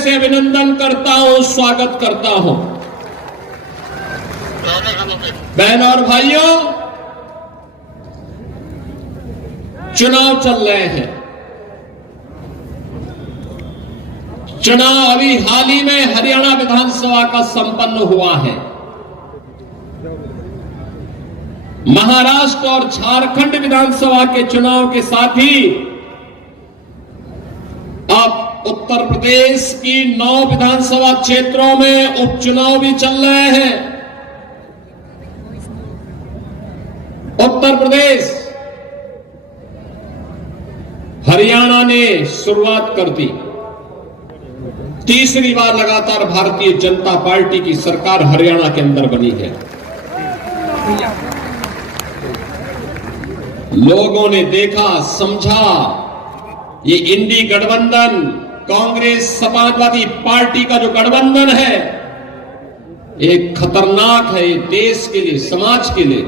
से अभिनंदन करता हूं, स्वागत करता हूं। बहनों और भाइयों, चुनाव चल रहे हैं। चुनाव अभी हाल ही में हरियाणा विधानसभा का संपन्न हुआ है। महाराष्ट्र और झारखंड विधानसभा के चुनाव के साथ ही अब उत्तर प्रदेश की 9 विधानसभा क्षेत्रों में उपचुनाव भी चल रहे हैं। उत्तर प्रदेश, हरियाणा ने शुरुआत कर दी। तीसरी बार लगातार भारतीय जनता पार्टी की सरकार हरियाणा के अंदर बनी है। लोगों ने देखा, समझा, ये इंडी गठबंधन, कांग्रेस समाजवादी पार्टी का जो गठबंधन है, एक खतरनाक है देश के लिए, समाज के लिए।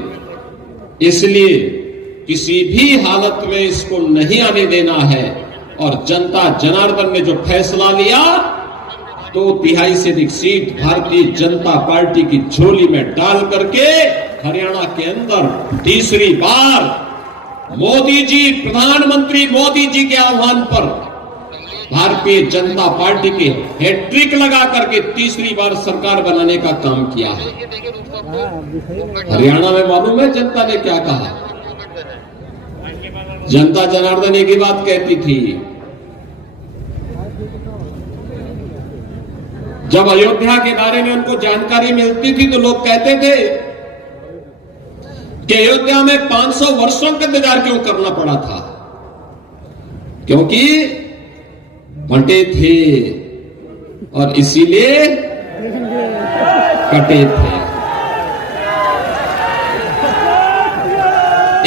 इसलिए किसी भी हालत में इसको नहीं आने देना है। और जनता जनार्दन ने जो फैसला लिया, 2 तिहाई से अधिक सीट भारतीय जनता पार्टी की झोली में डाल करके हरियाणा के अंदर तीसरी बार मोदी जी, प्रधानमंत्री मोदी जी के आह्वान पर भारतीय जनता पार्टी के हैट्रिक लगा करके तीसरी बार सरकार बनाने का काम किया है। हरियाणा में मालूम है जनता ने क्या कहा? जनता जनार्दन एक ही बात कहती थी। जब अयोध्या के बारे में उनको जानकारी मिलती थी तो लोग कहते थे कि अयोध्या में 500 वर्षों का इंतजार क्यों करना पड़ा था? क्योंकि बंटे थे और इसीलिए कटे थे।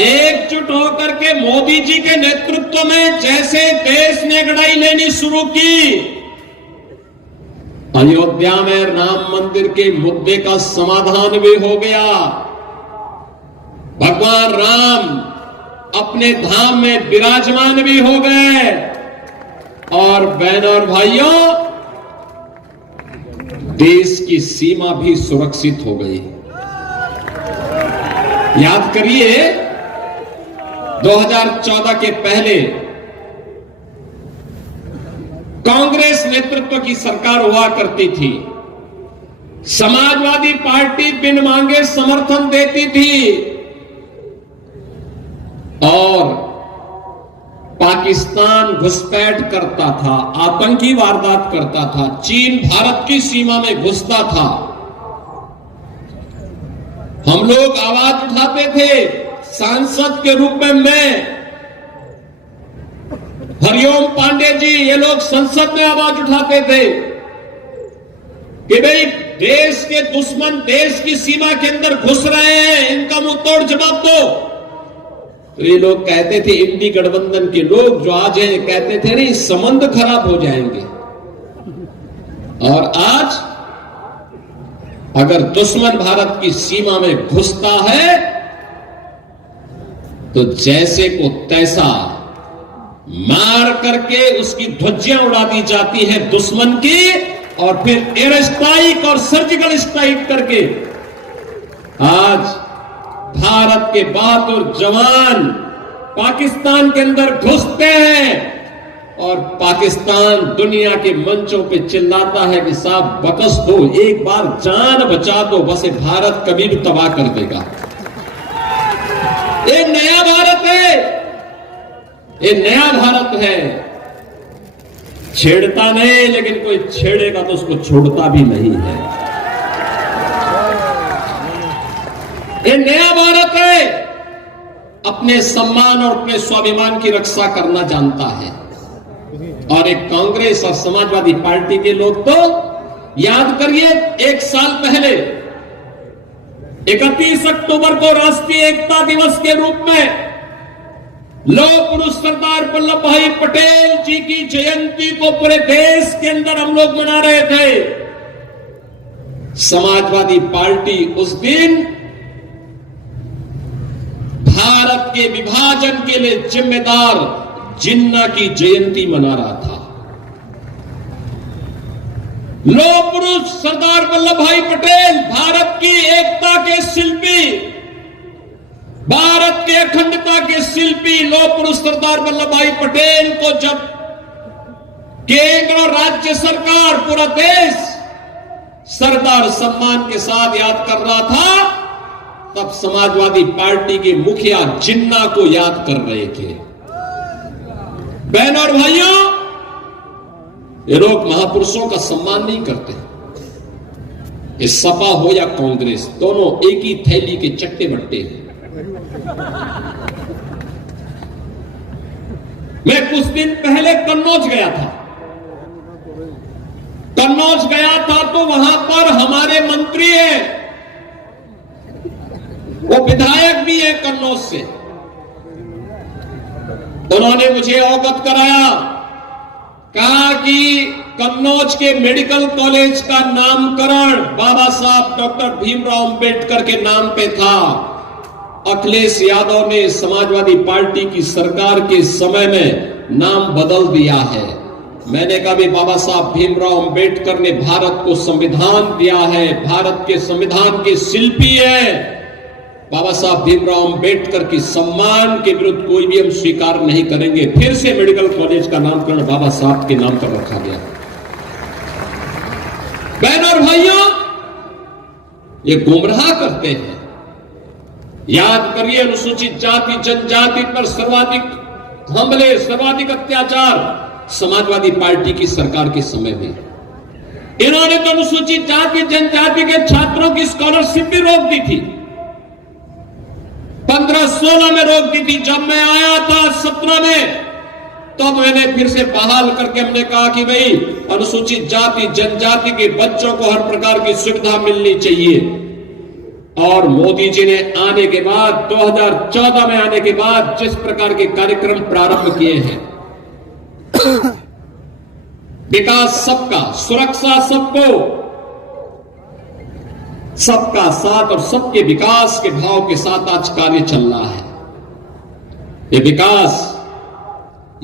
एकजुट होकर के मोदी जी के नेतृत्व में जैसे देश ने लड़ाई लेनी शुरू की, अयोध्या में राम मंदिर के मुद्दे का समाधान भी हो गया। भगवान राम अपने धाम में विराजमान भी हो गए। और बहनों और भाइयों, देश की सीमा भी सुरक्षित हो गई। याद करिए, 2014 के पहले कांग्रेस नेतृत्व की सरकार हुआ करती थी। समाजवादी पार्टी बिन मांगे समर्थन देती थी और पाकिस्तान घुसपैठ करता था, आतंकी वारदात करता था, चीन भारत की सीमा में घुसता था। हम लोग आवाज उठाते थे, सांसद के रूप में मैं, हरिओम पांडे जी, ये लोग संसद में आवाज उठाते थे कि भाई देश के दुश्मन देश की सीमा के अंदर घुस रहे हैं, इनका मुंह तोड़ जवाब दो। तो ये लोग कहते थे, इंडी गठबंधन के लोग जो आज हैं, कहते थे नहीं, संबंध खराब हो जाएंगे। और आज अगर दुश्मन भारत की सीमा में घुसता है तो जैसे को तैसा मार करके उसकी ध्वजियां उड़ा दी जाती है दुश्मन की, और फिर एयर स्ट्राइक और सर्जिकल स्ट्राइक करके आज भारत के बहादुर जवान पाकिस्तान के अंदर घुसते हैं और पाकिस्तान दुनिया के मंचों पे चिल्लाता है कि साहब बकस दो, एक बार जान बचा दो, बस ये भारत कभी भी तबाह कर देगा। ये नया भारत है, ये नया भारत है। छेड़ता नहीं, लेकिन कोई छेड़ेगा तो उसको छोड़ता भी नहीं है। ये नया भारत है, अपने सम्मान और अपने स्वाभिमान की रक्षा करना जानता है। और एक कांग्रेस और समाजवादी पार्टी के लोग तो याद करिए, 1 साल पहले 31 अक्टूबर को राष्ट्रीय एकता दिवस के रूप में लौह पुरुष सरदार वल्लभ भाई पटेल जी की जयंती को पूरे देश के अंदर हम लोग मना रहे थे। समाजवादी पार्टी उस दिन भारत के विभाजन के लिए जिम्मेदार जिन्ना की जयंती मना रहा था। लौह पुरुष सरदार वल्लभ भाई पटेल, भारत की एकता के शिल्पी, भारत के अखंडता के शिल्पी लौह पुरुष सरदार वल्लभ भाई पटेल को जब केंद्र और राज्य सरकार, पूरा देश सरदार सम्मान के साथ याद कर रहा था, तब समाजवादी पार्टी के मुखिया जिन्ना को याद कर रहे थे। बहनों और भाइयों, ये लोग महापुरुषों का सम्मान नहीं करते। ये सपा हो या कांग्रेस, दोनों एक ही थैली के चट्टे बट्टे हैं। मैं कुछ दिन पहले कन्नौज गया था। कन्नौज गया था तो वहां पर हमारे मंत्री हैं, वो विधायक भी है कन्नौज से। उन्होंने मुझे अवगत कराया, कहा कि कन्नौज के मेडिकल कॉलेज का नामकरण बाबा साहब डॉक्टर भीमराव अंबेडकर के नाम पे था। अखिलेश यादव ने समाजवादी पार्टी की सरकार के समय में नाम बदल दिया है। मैंने कहा भी बाबा साहब भीमराव अंबेडकर ने भारत को संविधान दिया है, भारत के संविधान के शिल्पी है। बाबा साहब भीमराव अंबेडकर की सम्मान के विरुद्ध कोई भी हम स्वीकार नहीं करेंगे। फिर से मेडिकल कॉलेज का नामकरण बाबा साहब के नाम पर रखा गया। बहनों और भाइयों, ये गुमराह करते हैं। याद करिए, अनुसूचित जाति जनजाति पर सर्वाधिक हमले, सर्वाधिक अत्याचार समाजवादी पार्टी की सरकार के समय में। इन्होंने तो अनुसूचित जाति जनजाति के छात्रों की स्कॉलरशिप भी रोक दी थी, 15-16 में रोक दी थी। जब मैं आया था 17 में, तो मैंने फिर से बहाल करके हमने कहा कि भाई अनुसूचित जाति जनजाति के बच्चों को हर प्रकार की सुविधा मिलनी चाहिए। और मोदी जी ने आने के बाद, 2014 में आने के बाद जिस प्रकार के कार्यक्रम प्रारंभ किए हैं, विकास सबका, सुरक्षा सबको, सबका साथ और सबके विकास के भाव के साथ आज कार्य चल रहा है। ये विकास,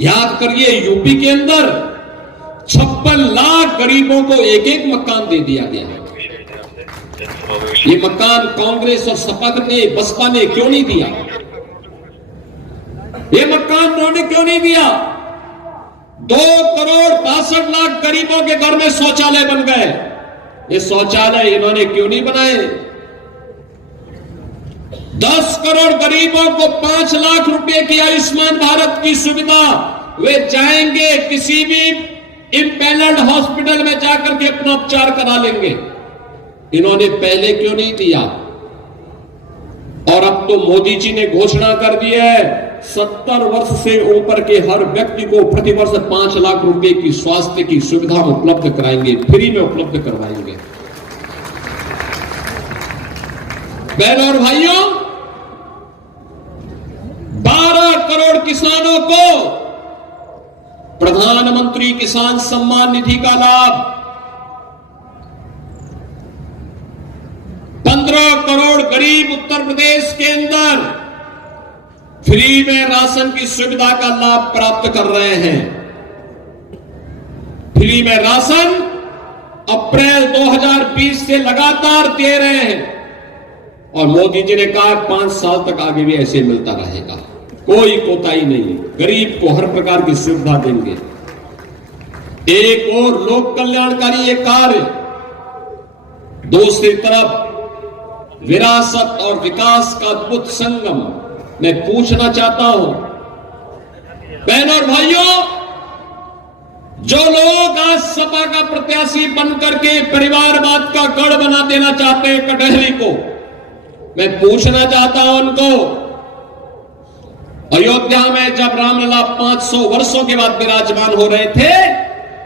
याद करिए, यूपी के अंदर 56 लाख गरीबों को एक एक मकान दे दिया गया है। ये मकान कांग्रेस और सपा ने, बसपा ने क्यों नहीं दिया? ये मकान उन्होंने क्यों नहीं दिया? 2,62,00,000 गरीबों के घर में शौचालय बन गए। ये शौचालय इन्होंने क्यों नहीं बनाए? 10 करोड़ गरीबों को 5 लाख रुपए की आयुष्मान भारत की सुविधा, वे जाएंगे किसी भी इंपैनल्ड हॉस्पिटल में जाकर के अपना उपचार करा लेंगे। इन्होंने पहले क्यों नहीं दिया? और अब तो मोदी जी ने घोषणा कर दी है, 70 वर्ष से ऊपर के हर व्यक्ति को प्रतिवर्ष 5 लाख रुपए की स्वास्थ्य की सुविधा उपलब्ध कराएंगे, फ्री में उपलब्ध करवाएंगे। बहनों और भाइयों, 12 करोड़ किसानों को प्रधानमंत्री किसान सम्मान निधि का लाभ, 15 करोड़ गरीब उत्तर प्रदेश के अंदर फ्री में राशन की सुविधा का लाभ प्राप्त कर रहे हैं। फ्री में राशन अप्रैल 2020 से लगातार दे रहे हैं, और मोदी जी ने कहा 5 साल तक आगे भी ऐसे मिलता रहेगा, कोई कोताही नहीं, गरीब को हर प्रकार की सुविधा देंगे। एक और लोक कल्याणकारी ये कार्य, दूसरी तरफ विरासत और विकास का अद्भुत संगम। मैं पूछना चाहता हूं, बहनों और भाइयों, जो लोग आज सपा का प्रत्याशी बनकर के परिवारवाद का गढ़ बना देना चाहते हैं कटहरी को, मैं पूछना चाहता हूं उनको, अयोध्या में जब रामलला 500 वर्षों के बाद विराजमान हो रहे थे,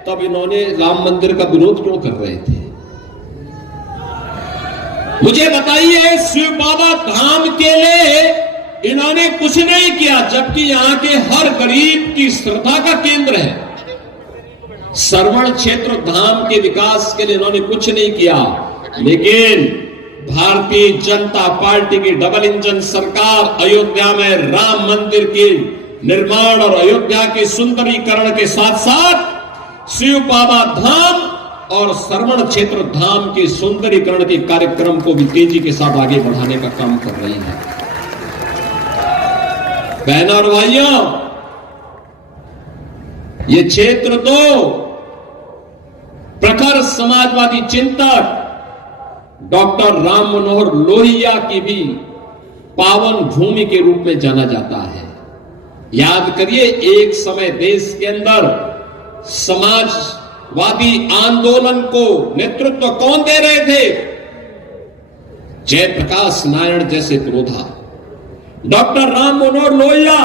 तब इन्होंने राम मंदिर का विरोध क्यों कर रहे थे? मुझे बताइए, शिव बाबा धाम के लिए इन्होंने कुछ नहीं किया, जबकि यहां के हर गरीब की श्रद्धा का केंद्र है। श्रवण क्षेत्र धाम के विकास के लिए इन्होंने कुछ नहीं किया। लेकिन भारतीय जनता पार्टी की डबल इंजन सरकार अयोध्या में राम मंदिर के निर्माण और अयोध्या के सुंदरीकरण के साथ साथ शिव बाबा धाम और श्रवण क्षेत्र धाम के सुंदरीकरण के कार्यक्रम को भी तेजी के साथ आगे बढ़ाने का काम कर रही है। बहनों और भाइयों, ये क्षेत्र तो प्रखर समाजवादी चिंतक डॉक्टर राम मनोहर लोहिया की भी पावन भूमि के रूप में जाना जाता है। याद करिए, एक समय देश के अंदर समाजवादी आंदोलन को नेतृत्व कौन दे रहे थे? जयप्रकाश नारायण जैसे पुरोधा, डॉक्टर राम मनोहर लोहिया,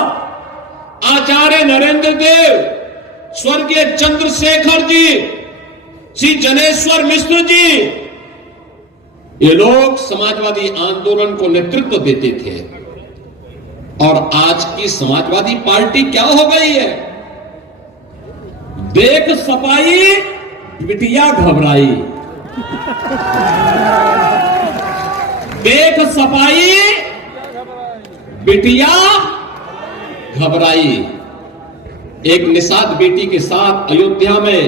आचार्य नरेंद्र देव, स्वर्गीय चंद्रशेखर जी, श्री जनेश्वर मिश्र जी, ये लोग समाजवादी आंदोलन को नेतृत्व देते थे। और आज की समाजवादी पार्टी क्या हो गई है? देख सपाई बिटिया घबराई, देख सपाई बिटिया घबराई। एक निषाद बेटी के साथ अयोध्या में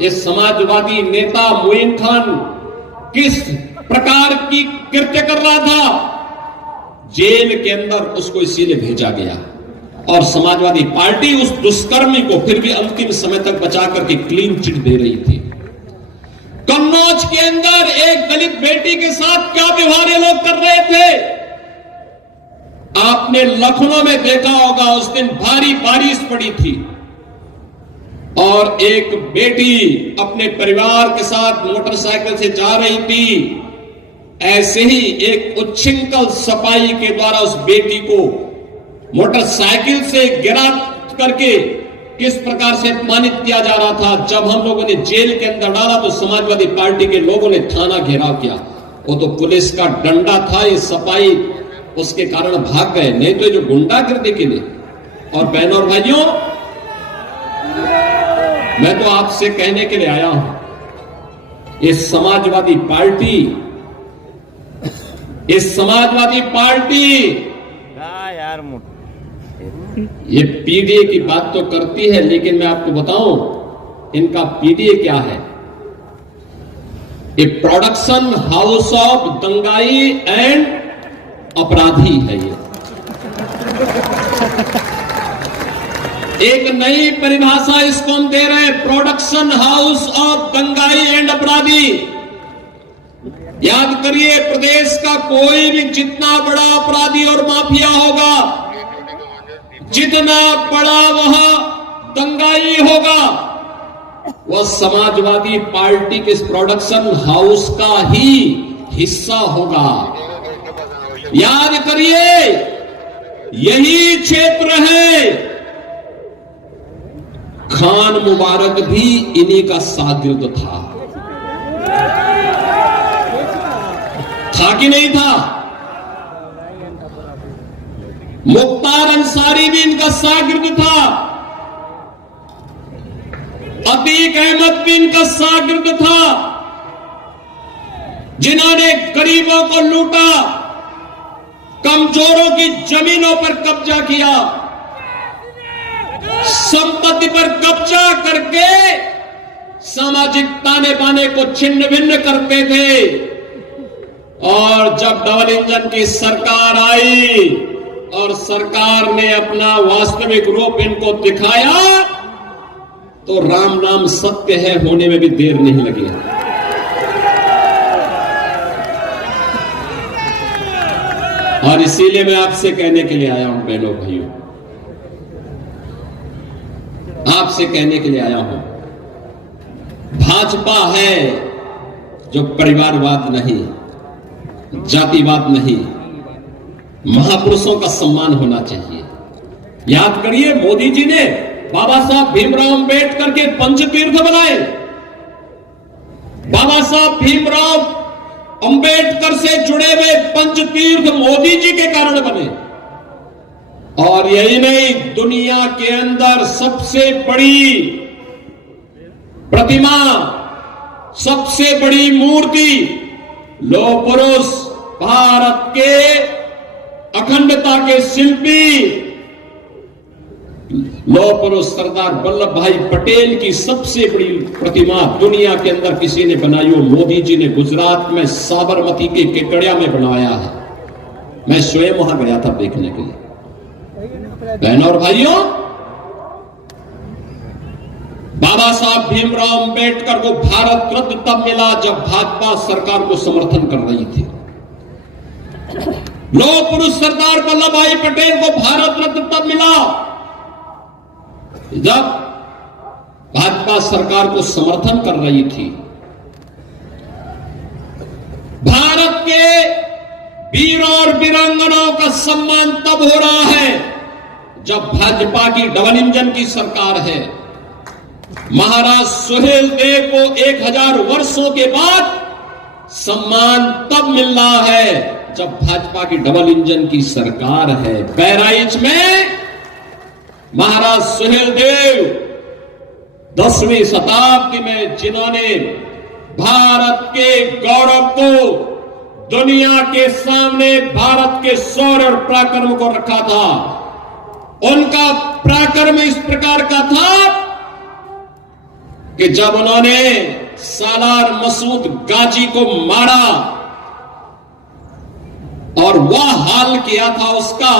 ये समाजवादी नेता मोइन खान किस प्रकार की कृत्य कर रहा था, जेल के अंदर उसको इसीलिए भेजा गया। और समाजवादी पार्टी उस दुष्कर्मी को फिर भी अंतिम समय तक बचा करके क्लीन चिट दे रही थी। कन्नौज के अंदर एक दलित बेटी के साथ क्या व्यवहार ये लोग कर रहे थे? आपने लखनऊ में देखा होगा, उस दिन भारी बारिश पड़ी थी और एक बेटी अपने परिवार के साथ मोटरसाइकिल से जा रही थी। ऐसे ही एक उच्छृंखल सपाई के द्वारा उस बेटी को मोटरसाइकिल से गिरा करके किस प्रकार से अपमानित किया जा रहा था। जब हम लोगों ने जेल के अंदर डाला तो समाजवादी पार्टी के लोगों ने थाना घेराव किया। वो तो पुलिस का डंडा था, ये सपाई उसके कारण भाग गए, नहीं तो जो गुंडागर्दी के लिए। और बहनों और भाइयों, मैं तो आपसे कहने के लिए आया हूं, ये समाजवादी पार्टी यार ये पीडीए की बात तो करती है, लेकिन मैं आपको बताऊं इनका पीडीए क्या है। ये प्रोडक्शन हाउस ऑफ दंगाई एंड अपराधी है। ये एक नई परिभाषा इसको हम दे रहे हैं, प्रोडक्शन हाउस ऑफ दंगाई एंड अपराधी। याद करिए, प्रदेश का कोई भी जितना बड़ा अपराधी और माफिया होगा, जितना बड़ा वह दंगाई होगा, वह समाजवादी पार्टी के इस प्रोडक्शन हाउस का ही हिस्सा होगा। याद करिए, यही क्षेत्र है। खान मुबारक भी इन्हीं का शागिर्द था कि नहीं था? मुख्तार अंसारी भी इनका शागिर्द था, अतीक अहमद भी इनका शागिर्द था, जिन्होंने गरीबों को लूटा, कमजोरों की जमीनों पर कब्जा किया, संपत्ति पर कब्जा करके सामाजिक ताने बाने को छिन्न भिन्न करते थे। और जब डबल इंजन की सरकार आई और सरकार ने अपना वास्तविक रूप इनको दिखाया, तो राम नाम सत्य है होने में भी देर नहीं लगी। और इसीलिए मैं आपसे कहने के लिए आया हूं, बहनों भाइयों, आपसे कहने के लिए आया हूं, भाजपा है जो परिवारवाद नहीं, जातिवाद नहीं, महापुरुषों का सम्मान होना चाहिए। याद करिए, मोदी जी ने बाबा साहब भीमराव अंबेडकर के पंचतीर्थ बनाए। बाबा साहब भीमराव अंबेडकर से जुड़े हुए पंचतीर्थ मोदी जी के कारण बने। और यही नहीं, दुनिया के अंदर सबसे बड़ी प्रतिमा, सबसे बड़ी मूर्ति, लौह पुरुष, भारत के अखंडता के शिल्पी लौह पुरुष सरदार वल्लभ भाई पटेल की सबसे बड़ी प्रतिमा दुनिया के अंदर किसी ने बनाई हो, मोदी जी ने गुजरात में साबरमती के केकड़िया में बनाया है। मैं स्वयं वहां गया था देखने के लिए। बहनों और भाइयों, बाबा साहब भीमराव अंबेडकर को भारत रत्न तब मिला जब भाजपा सरकार को समर्थन कर रही थी। लौह पुरुष सरदार वल्लभ भाई पटेल को भारत रत्न तब मिला जब भाजपा सरकार को समर्थन कर रही थी। भारत के वीरों और वीरांगनाओं का सम्मान तब हो रहा है जब भाजपा की डबल इंजन की सरकार है। महाराज सुहेलदेव को 1000 वर्षों के बाद सम्मान तब मिल रहा है जब भाजपा की डबल इंजन की सरकार है। बहराइच में महाराज सुहेलदेव 10वीं शताब्दी में जिन्होंने भारत के गौरव को दुनिया के सामने भारत के शौर्य और पराक्रम को रखा था, उनका पराक्रम इस प्रकार का था कि जब उन्होंने सालार मसूद गाजी को मारा और वह हाल किया था उसका,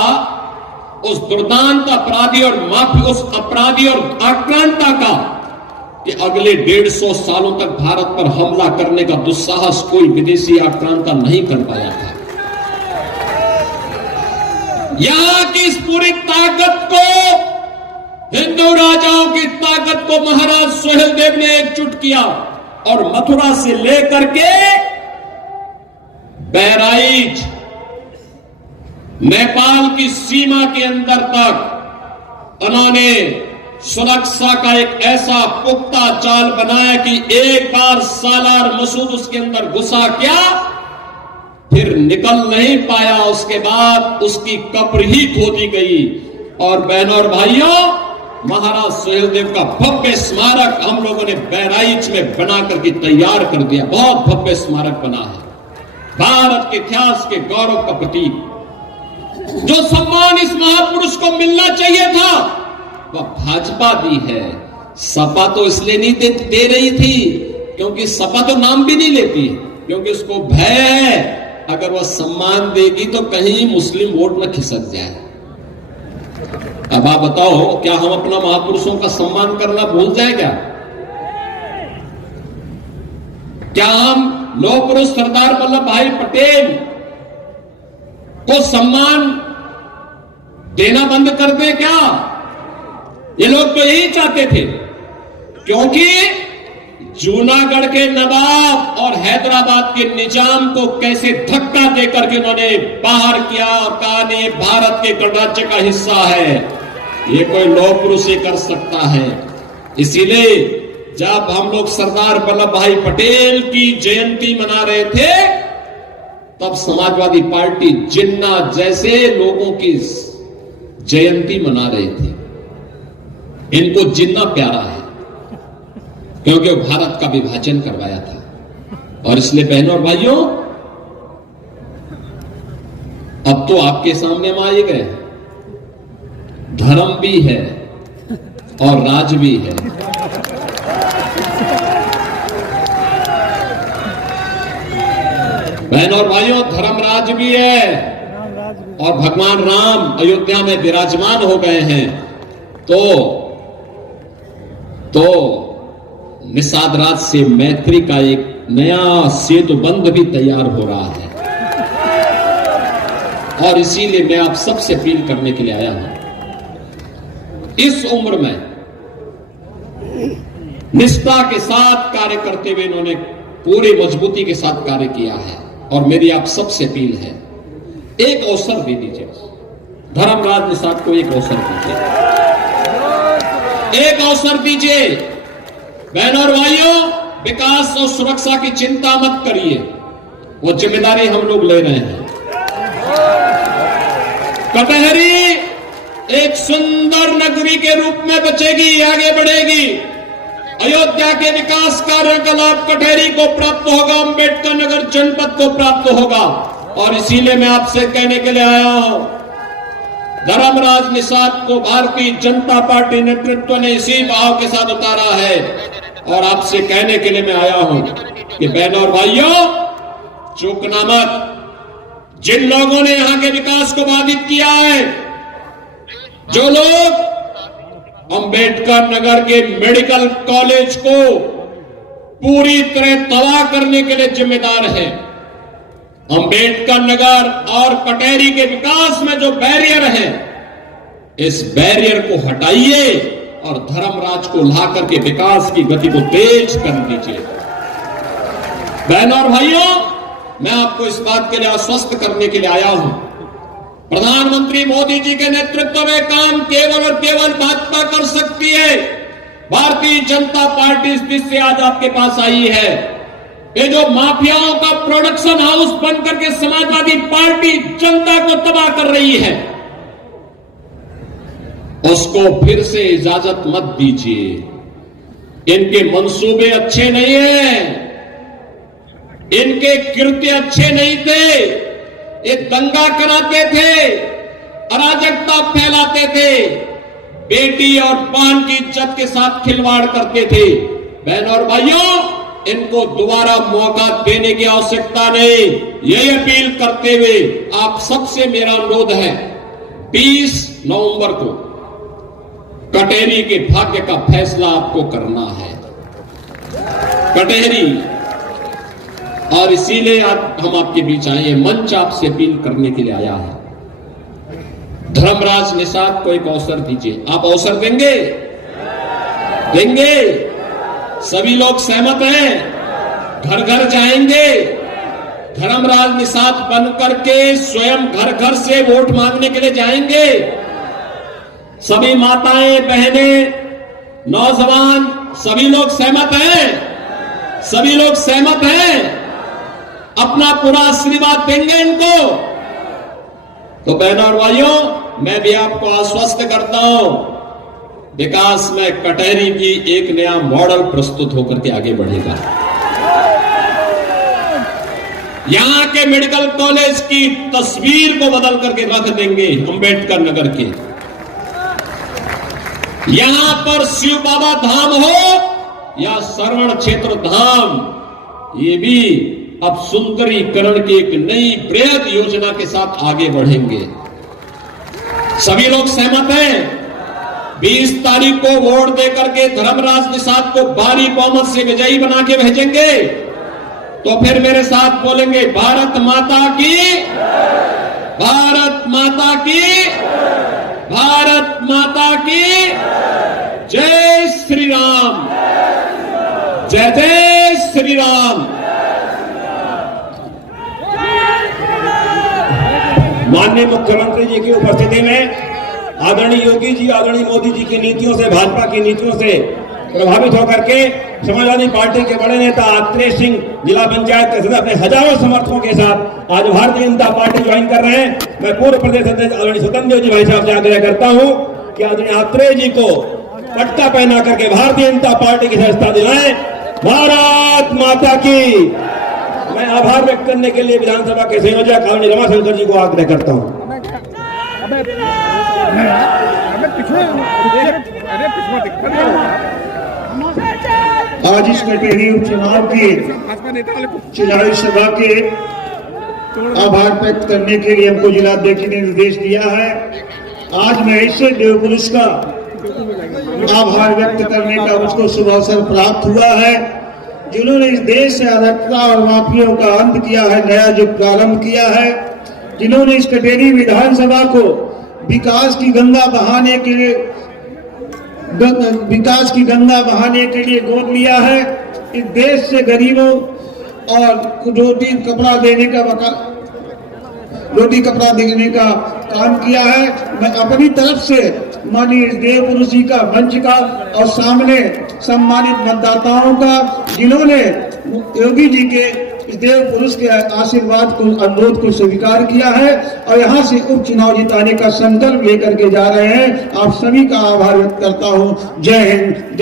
उस दुर्दांत अपराधी और माफी, उस अपराधी और आक्रांता का, कि अगले 150 सालों तक भारत पर हमला करने का दुस्साहस कोई विदेशी आक्रांता नहीं कर पाया था। यहां की इस पूरी ताकत को, हिंदू राजाओं की ताकत को महाराज सुहेलदेव ने एकजुट किया और मथुरा से लेकर के बहराइच नेपाल की सीमा के अंदर तक उन्होंने सुरक्षा का एक ऐसा पुख्ता जाल बनाया कि एक बार सालार मसूद उसके अंदर घुसा क्या, फिर निकल नहीं पाया। उसके बाद उसकी कब्र ही खोदी गई। और बहनों और भाइयों, महाराज सुहेलदेव का भव्य स्मारक हम लोगों ने बहराइच में बना करके तैयार कर दिया। बहुत भव्य स्मारक बना है, भारत के इतिहास के गौरव का प्रतीक। जो सम्मान इस महापुरुष को मिलना चाहिए था वह भाजपा दी है। सपा तो इसलिए नहीं दे रही थी क्योंकि सपा तो नाम भी नहीं लेती, क्योंकि उसको भय है अगर वह सम्मान देगी तो कहीं मुस्लिम वोट न खिसक जाए। अब आप बताओ, क्या हम अपना महापुरुषों का सम्मान करना भूल जाए क्या? क्या हम लौह पुरुष सरदार वल्लभ भाई पटेल को सम्मान देना बंद कर दे क्या? ये लोग तो यही चाहते थे, क्योंकि जूनागढ़ के नवाब और हैदराबाद के निजाम को कैसे धक्का देकर के उन्होंने बाहर किया और कहा नहीं, भारत के गणराज्य का हिस्सा है, ये कोई लौह पुरुष ही कर सकता है। इसीलिए जब हम लोग सरदार वल्लभ भाई पटेल की जयंती मना रहे थे, तब समाजवादी पार्टी जिन्ना जैसे लोगों की जयंती मना रहे थे। इनको जिन्ना प्यारा है क्योंकि वो भारत का विभाजन करवाया था। और इसलिए बहनों और भाइयों, अब तो आपके सामने हम आए गए, धर्म भी है और राज भी है। बहनों और भाइयों, धर्मराज भी है और भगवान राम अयोध्या में विराजमान हो गए हैं। तो निषाद राज से मैत्री का एक नया सेतु बंध भी तैयार हो रहा है। और इसीलिए मैं आप सबसे अपील करने के लिए आया हूं, इस उम्र में निष्ठा के साथ कार्य करते हुए इन्होंने पूरी मजबूती के साथ कार्य किया है। और मेरी आप सबसे अपील है, एक अवसर दे दीजिए, धर्मराज निषाद को एक अवसर दीजिए, एक अवसर दीजिए। बहनों और भाइयों, विकास और सुरक्षा की चिंता मत करिए, वो जिम्मेदारी हम लोग ले रहे हैं। कटहरी एक सुंदर नगरी के रूप में बचेगी, आगे बढ़ेगी। अयोध्या के विकास कार्यों का लाभ कटहरी को प्राप्त होगा, अंबेडकर नगर जनपद को प्राप्त होगा। और इसीलिए मैं आपसे कहने के लिए आया हूं, धर्मराज निषाद को भारतीय जनता पार्टी नेतृत्व ने इसी भाव के साथ उतारा है। और आपसे कहने के लिए मैं आया हूं कि बहनों और भाइयों, चूकना मत। जिन लोगों ने यहां के विकास को बाधित किया है, जो लोग अंबेडकर नगर के मेडिकल कॉलेज को पूरी तरह तबाह करने के लिए जिम्मेदार है, अंबेडकर नगर और कटेरी के विकास में जो बैरियर है, इस बैरियर को हटाइए और धर्मराज को ला करके विकास की गति को तेज कर दीजिए। बहनों और भाइयों, मैं आपको इस बात के लिए आश्वस्त करने के लिए आया हूं, प्रधानमंत्री मोदी जी के नेतृत्व में काम केवल और केवल भाजपा कर सकती है। भारतीय जनता पार्टी इस देश से आज आपके पास आई है। ये जो माफियाओं का प्रोडक्शन हाउस बनकर के समाजवादी पार्टी जनता को तबाह कर रही है, उसको फिर से इजाजत मत दीजिए। इनके मंसूबे अच्छे नहीं हैं, इनके कृत्य अच्छे नहीं थे। ये दंगा कराते थे, अराजकता फैलाते थे, बेटी और बहन की इज्जत के साथ खिलवाड़ करते थे। बहनों और भाइयों, इनको दोबारा मौका देने की आवश्यकता नहीं। यही अपील करते हुए आप सबसे मेरा अनुरोध है, 20 नवंबर को कटेरी के भाग्य का फैसला आपको करना है। कटेरी, और इसीलिए हम आपके बीच आए हैं, मंच आपसे अपील करने के लिए आया है। धर्मराज निषाद को एक अवसर दीजिए। आप अवसर देंगे? देंगे? सभी लोग सहमत हैं? घर घर जाएंगे, धर्मराज निषाद बनकर के स्वयं घर घर से वोट मांगने के लिए जाएंगे। सभी माताएं, बहनें, नौजवान, सभी लोग सहमत हैं? सभी लोग सहमत हैं? अपना पूरा आशीर्वाद देंगे इनको? तो बहनों और भाइयों, मैं भी आपको आश्वस्त करता हूं, विकास में कटेरी की एक नया मॉडल प्रस्तुत होकर के आगे बढ़ेगा। यहां के मेडिकल कॉलेज की तस्वीर को बदल करके रख देंगे अंबेडकर नगर के। यहां पर शिव बाबा धाम हो या श्रवण क्षेत्र धाम, ये भी अब सुंदरीकरण की एक नई बृहद योजना के साथ आगे बढ़ेंगे। सभी लोग सहमत हैं? 20 तारीख को वोट देकर के धर्मराज निषाद को भारी बहुमत से विजयी बना के भेजेंगे। तो फिर मेरे साथ बोलेंगे, भारत माता की, भारत माता की, भारत माता की जय श्री राम, जय जय श्री राम। माननीय मुख्यमंत्री जी की उपस्थिति में आदरणीय योगी जी, आदरणीय मोदी जी की नीतियों से, भाजपा की नीतियों से प्रभावित होकर के समाजवादी पार्टी के बड़े नेता आत्रेय सिंह जिला पंचायत के सदस्य अपने हजारों समर्थकों के साथ आज भारतीय जनता पार्टी ज्वाइन कर रहे हैं। मैं पूर्व प्रदेश अध्यक्ष आदरणीय स्वतंत्र देव जी भाई साहब से आग्रह करता हूं कि आदरणीय आत्रेय जी को पट्टा पहना करके भारतीय जनता पार्टी की सदस्यता दिलाएं। भारत माता की। मैं आभार व्यक्त करने के लिए विधानसभा के संयोजक आदरणीय रमाशंकर जी को आग्रह करता हूं। आज इस कटेरी उपचुनाव की चुनावी सभा के आभार व्यक्त करने के लिए हमको जिलाध्यक्ष ने निर्देश दिया है। आज मैं ऐसे देवपुरुष का आभार व्यक्त करने का मुझको शुभ अवसर प्राप्त हुआ है, जिन्होंने इस देश से अराजकता और माफियाओं का अंत किया है, नया युग प्रारंभ किया है, जिन्होंने इस कटेरी विधानसभा को विकास की गंगा बहाने के लिए गोद लिया है। इस देश से गरीबों और रोटी कपड़ा देने का काम किया है। मैं अपनी तरफ से माननीय देवपुरुष जी का, मंच का और सामने सम्मानित मतदाताओं का, जिन्होंने योगी जी के इस देव पुरुष के आशीर्वाद को, अनुरोध को स्वीकार किया है और यहाँ से उपचुनाव जिताने का संकल्प लेकर के जा रहे हैं। आप सभी का आभार व्यक्त करता हूँ। जय हिंद।